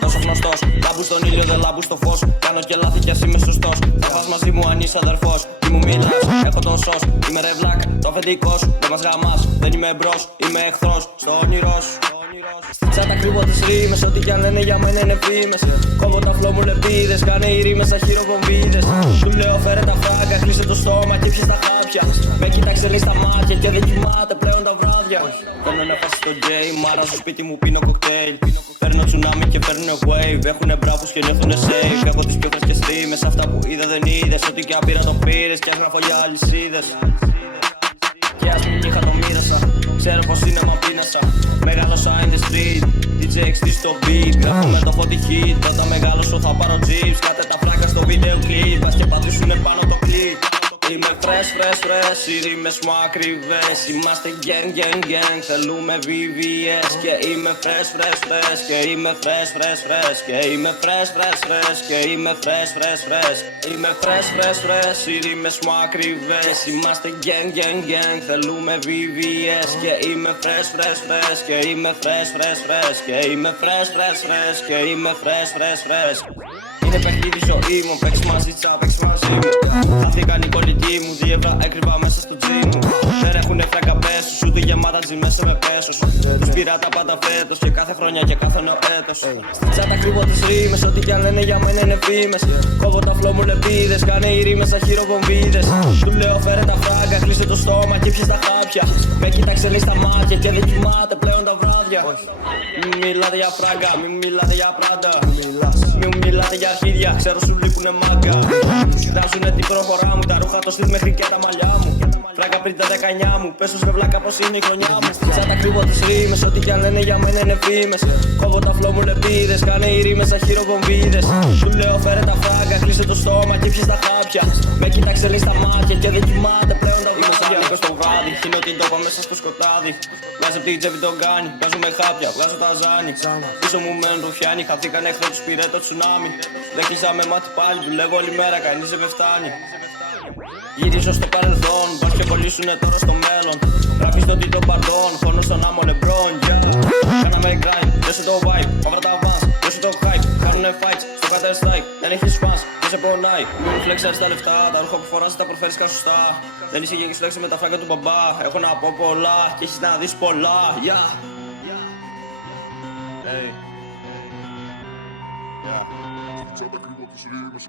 Τόσο γνωστός, λάμπου στον ήλιο, δεν λάμπου στο φως. Κάνω και λάθη κι ας είμαι σωστός. Θα πας μαζί μου αν είσαι αδερφός. Τι μου μιλάς, έχω το σως. Είμαι ρε βλάκ, το αφεντικό σου. Δεν μας γαμάς, δεν είμαι μπρος, είμαι εχθρός. Στο όνειρό σου. Στην τσάτα κρύβω τις ρήμες, ό,τι κι αν λένε για μένα είναι φήμες. Κόβω τα φλό μου λεπίδες, κάνε οι ρήμες σαν χειροβομβίδες. Του λέω φέρε τα φράγκα, κλείσε το στόμα και πιες τα χάπια. Με κοίταξε λέει στα μάτια και δεν κοιμάται πλέον τα βράδια. Παίρνω να φάσει στο game, άρα στο σπίτι μου πίνω κοκτέιλ. Παίρνω τσουνάμι και παίρνω wave, έχουνε μπράβους και νιώθουνε safe. Έχω τις πιο φρέσκες θύμες, αυτά που είδα δεν είδες. Ό,τι κι αν πήρα το πήρες κι ας γράφω για αλυσίδες. Και ας μην είχα το μοίρασα, ξέρω πως είναι μα πείνασα. Μεγάλωσα in the street, DJ XT στο beat. Γράφω με το φώτι hit, όταν μεγάλωσω θα πάρω jeeps. Κάτε τα φράγκα στο βίντεο κλιπ, ας και πατήσουνε πάνω το κλιπ. Είμαι fresh, οι ρήμες μου ακριβές. Είμαστε gang, θέλουμε VVS. Και είμαι fresh, και είμαι fresh, και είμαι fresh, και είμαι fresh. Είμαι fresh, οι ρήμες μου ακριβές. Είμαστε gang, θέλουμε VVS. Και είμαι fresh, και είμαι fresh, και είμαι fresh, και είμαι fresh. Είναι παιχνίδι ζωή μου, παίξεις μαζί τσα, παίξεις μαζί μου. Χάθηκαν οι κολλητοί μου, 2 ευρώ έκρυβα μέσα στο τζι μου. Δεν έχουνε φράγκα πέσους, ούτε γεμάτα τζι μέσα με πέσος. Τους πήρα τα πάντα φέτος και κάθε χρονιά και κάθε νέο έτος. Στην τσάτα κρύβω τις ρήμες, ό,τι κι αν λένε για μένα είναι φήμες. Κόβω τα φλό μου λεπίδες, κάνε οι ρήμες σαν χειροβομβίδες. Του λέω φέρε τα φράγκα, κλείσε το στόμα και πιες τα χάπια. Με κοίταξε λέει στα μάτια και δεν κοιμάται πλέον τα βράδια. Μη μιλάτε για φράγκα, μη μιλάτε για πράντα. Μη μου μιλάτε για αρχίδια, ξέρω σου λείπουνε μάγκα. Κοιτάζουνε την προφορά μου, τα ρούχα το στυλ μέχρι και τα μαλλιά μου. Φράγκα πριν τα 19 μου, πες τους βλάκα πως είναι η χρονιά μου. Στην τσάτα κρύβω τις ρήμες, ό,τι κι αν λένε για μένα είναι φήμες. Κόβω τα φλό μου λεπίδες, κάνε οι ρήμες σαν χειροβομβίδες. Του λέω φέρε τα φράγκα, κλείσε το στόμα και πιες τα χάπια. Με κοίταξε λέει στα μάτια και δεν κοιμάται πλέον τα βράδια. Είμαι στο βράδυ, χύνω την τόπα μέσα στο σκοτάδι. Βγάζω από την τσέπη τον κάνει, βγάζουμε χάπια, βγάζω τα ζάνι. Πίσω μου μένουν ρουφιάνοι, χαθήκαν εχθρό τους πήρε το τσουνάμι. Δεν κλείσαμε μάτι πάλι, δουλεύω όλη μέρα, κανείς δεν με φτάνει. Γυρίζω στο παρελθόν, μπας και κολλήσουνε τώρα στο μέλλον. Γράφεις το τίτλο παρτών, φωνώ στον άμμο Λεμπρόν, κάναμε grind, δώσε το vibe, παύρα τα avance, δώσε το hype. Κάνουνε fights, στο counter strike, δεν έχεις fans, δεν σε πονάει. Μην φλέξεις τα λεφτά, τα ρούχα που φοράς τα προφέρεις καν σωστά. Δεν είσαι και έχεις φλέξει με τα φράγκα του μπαμπά. Έχω να πω πολλά και έχεις να δεις πολλά. Hey. Τσάτα κρύβω τις ρήμες.